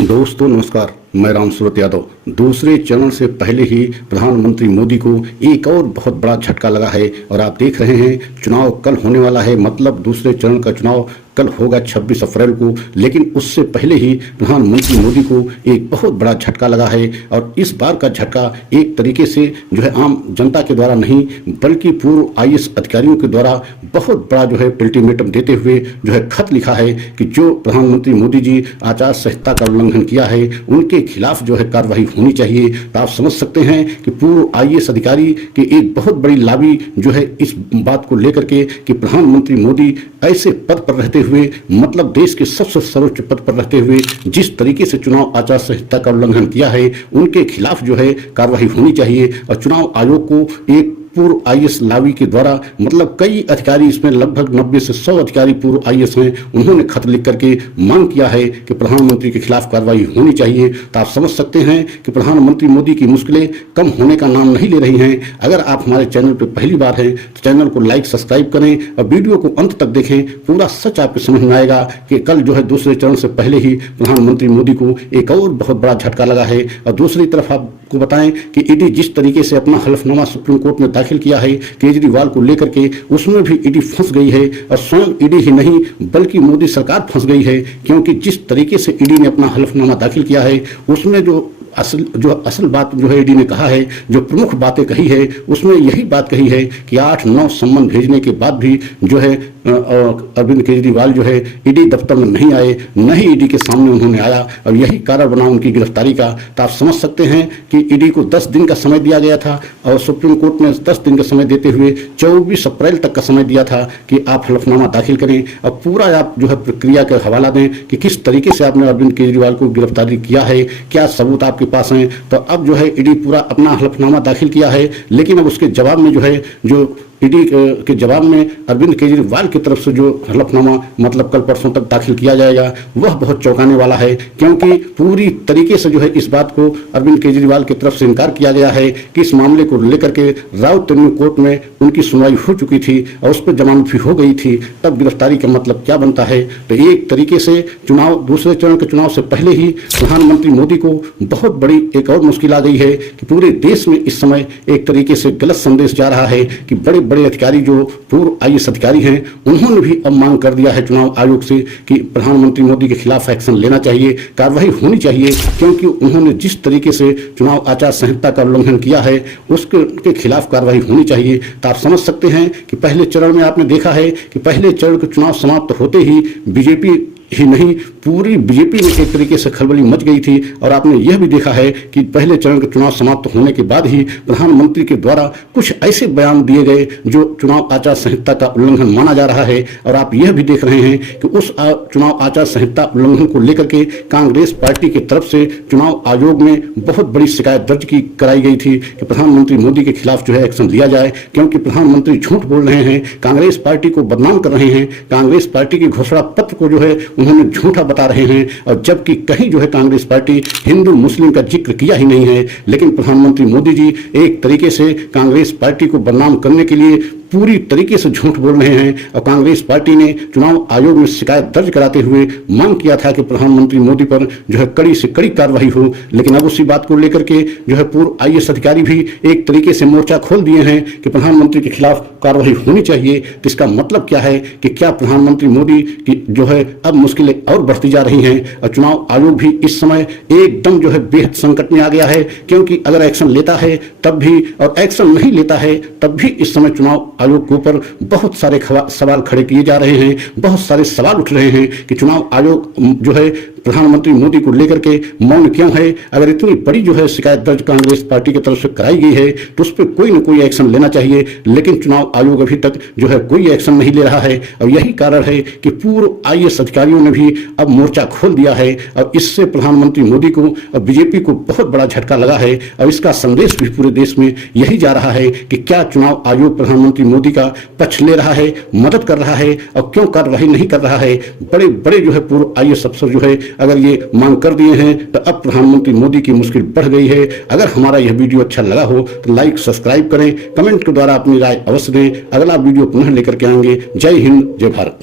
दोस्तों नमस्कार, मैं राम सूरत यादव। दूसरे चरण से पहले ही प्रधानमंत्री मोदी को एक और बहुत बड़ा झटका लगा है और आप देख रहे हैं चुनाव कल होने वाला है। मतलब दूसरे चरण का चुनाव कल होगा 26 अप्रैल को, लेकिन उससे पहले ही प्रधानमंत्री मोदी को एक बहुत बड़ा झटका लगा है। और इस बार का झटका एक तरीके से जो है आम जनता के द्वारा नहीं बल्कि पूर्व आईएएस अधिकारियों के द्वारा बहुत बड़ा जो है अल्टीमेटम देते हुए जो है खत लिखा है कि जो प्रधानमंत्री मोदी जी आचार संहिता का उल्लंघन किया है उनके खिलाफ जो है कार्रवाई होनी चाहिए। तो आप समझ सकते हैं कि पूर्व आईएएस अधिकारी की एक बहुत बड़ी लॉबी जो है इस बात को लेकर के कि प्रधानमंत्री मोदी ऐसे पद पर रहते हुए, मतलब देश के सबसे सर्वोच्च पद पर रहते हुए जिस तरीके से चुनाव आचार संहिता का उल्लंघन किया है उनके खिलाफ जो है कार्रवाई होनी चाहिए। और चुनाव आयोग को एक पूर्व आईएएस लॉबी के द्वारा, मतलब कई अधिकारी, इसमें लगभग 90 से 100 अधिकारी पूर्व आईएएस हैं, उन्होंने खत लिख करके मांग किया है कि प्रधानमंत्री के खिलाफ कार्रवाई होनी चाहिए। तो आप समझ सकते हैं कि प्रधानमंत्री मोदी की मुश्किलें कम होने का नाम नहीं ले रही हैं। अगर आप हमारे चैनल पर पहली बार हैं तो चैनल को लाइक सब्सक्राइब करें और वीडियो को अंत तक देखें। पूरा सच आपको समझ में आएगा कि कल जो है दूसरे चरण से पहले ही प्रधानमंत्री मोदी को एक और बहुत बड़ा झटका लगा है। और दूसरी तरफ आपको बताएं कि ईडी जिस तरीके से अपना हलफनामा सुप्रीम कोर्ट में दाखिल किया है केजरीवाल को लेकर के, उसमें भी ईडी फंस गई है। और स्वयं ईडी ही नहीं बल्कि मोदी सरकार फंस गई है, क्योंकि जिस तरीके से ईडी ने अपना हलफनामा दाखिल किया है उसमें जो असल बात जो है ईडी ने कहा है, जो प्रमुख बातें कही है उसमें यही बात कही है कि 8-9 सम्मन भेजने के बाद भी जो है अरविंद केजरीवाल जो है ईडी दफ्तर में नहीं आए, न ही ईडी के सामने उन्होंने आया और यही कारण बना उनकी गिरफ्तारी का। तो आप समझ सकते हैं कि ईडी को 10 दिन का समय दिया गया था और सुप्रीम कोर्ट ने 10 दिन का समय देते हुए 24 अप्रैल तक का समय दिया था कि आप हलफनामा दाखिल करें और पूरा आप जो है प्रक्रिया का हवाला दें कि किस तरीके से आपने अरविंद केजरीवाल को गिरफ्तारी किया है, क्या सबूत आपके पास हैं। तो अब जो है ईडी पूरा अपना हलफनामा दाखिल किया है, लेकिन अब उसके जवाब में जो है जो ईडी के जवाब में अरविंद केजरीवाल की तरफ से जो हलफनामा मतलब कल परसों तक दाखिल किया जाएगा वह बहुत चौंकाने वाला है, क्योंकि पूरी तरीके से जो है इस बात को अरविंद केजरीवाल की तरफ से इनकार किया गया है कि इस मामले को लेकर के राउतरनी कोर्ट में उनकी सुनवाई हो चुकी थी और उस पर जमानत भी हो गई थी। तब गिरफ्तारी का मतलब क्या बनता है। तो एक तरीके से चुनाव दूसरे चरण के चुनाव से पहले ही प्रधानमंत्री मोदी को बहुत बड़ी एक और मुश्किल आ गई है कि पूरे देश में इस समय एक तरीके से गलत संदेश जा रहा है कि बड़े अधिकारी जो पूर्व आईएएस अधिकारी हैं उन्होंने भी अब मांग कर दिया है चुनाव आयोग से कि प्रधानमंत्री मोदी के खिलाफ एक्शन लेना चाहिए, कार्रवाई होनी चाहिए, क्योंकि उन्होंने जिस तरीके से चुनाव आचार संहिता का उल्लंघन किया है उसके खिलाफ कार्रवाई होनी चाहिए। तो आप समझ सकते हैं कि पहले चरण में आपने देखा है कि पहले चरण के चुनाव समाप्त होते ही बीजेपी ही नहीं पूरी बीजेपी में एक तरीके से खलबली मच गई थी। और आपने यह भी देखा है कि पहले चरण के चुनाव समाप्त होने के बाद ही प्रधानमंत्री के द्वारा कुछ ऐसे बयान दिए गए जो चुनाव आचार संहिता का उल्लंघन माना जा रहा है। और आप यह भी देख रहे हैं कि उस चुनाव आचार संहिता उल्लंघन को लेकर के कांग्रेस पार्टी की तरफ से चुनाव आयोग में बहुत बड़ी शिकायत दर्ज कराई गई थी कि प्रधानमंत्री मोदी के खिलाफ जो है एक्शन लिया जाए, क्योंकि प्रधानमंत्री झूठ बोल रहे हैं, कांग्रेस पार्टी को बदनाम कर रहे हैं, कांग्रेस पार्टी के घोषणा पत्र को जो है उन्होंने झूठा बता रहे हैं। और जबकि कहीं जो है कांग्रेस पार्टी हिंदू मुस्लिम का जिक्र किया ही नहीं है, लेकिन प्रधानमंत्री मोदी जी एक तरीके से कांग्रेस पार्टी को बदनाम करने के लिए पूरी तरीके से झूठ बोल रहे हैं। और कांग्रेस पार्टी ने चुनाव आयोग में शिकायत दर्ज कराते हुए मांग किया था कि प्रधानमंत्री मोदी पर जो है कड़ी से कड़ी कार्रवाई हो। लेकिन अब उसी बात को लेकर के जो है पूर्व आईएएस अधिकारी भी एक तरीके से मोर्चा खोल दिए हैं कि प्रधानमंत्री के खिलाफ कार्रवाई होनी चाहिए। तो इसका मतलब क्या है कि क्या प्रधानमंत्री मोदी की जो है अब मुश्किलें और बढ़ती जा रही हैं और चुनाव आयोग भी इस समय एकदम जो है बेहद संकट में आ गया है, क्योंकि अगर एक्शन लेता है तब भी और एक्शन नहीं लेता है तब भी इस समय चुनाव आयोग के ऊपर बहुत सारे सवाल खड़े किए जा रहे हैं, बहुत सारे सवाल उठ रहे हैं कि चुनाव आयोग जो है प्रधानमंत्री मोदी को लेकर के मौन क्यों है। अगर इतनी बड़ी जो है शिकायत दर्ज कांग्रेस पार्टी की तरफ से कराई गई है तो उस पर कोई न कोई एक्शन लेना चाहिए, लेकिन चुनाव आयोग अभी तक जो है कोई एक्शन नहीं ले रहा है। और यही कारण है कि पूर्व आईएएस अधिकारियों ने भी अब मोर्चा खोल दिया है और इससे प्रधानमंत्री मोदी को और बीजेपी को बहुत बड़ा झटका लगा है। और इसका संदेश भी पूरे देश में यही जा रहा है कि क्या चुनाव आयोग प्रधानमंत्री मोदी का पक्ष ले रहा है, मदद कर रहा है और क्यों कार्रवाई नहीं कर रहा है। बड़े बड़े जो है पूर्व आईएएस अफसर जो है अगर ये मांग कर दिए हैं तो अब प्रधानमंत्री मोदी की मुश्किल बढ़ गई है। अगर हमारा यह वीडियो अच्छा लगा हो तो लाइक सब्सक्राइब करें, कमेंट के द्वारा अपनी राय अवश्य दें। अगला वीडियो पुनः लेकर के आएंगे। जय हिंद, जय भारत।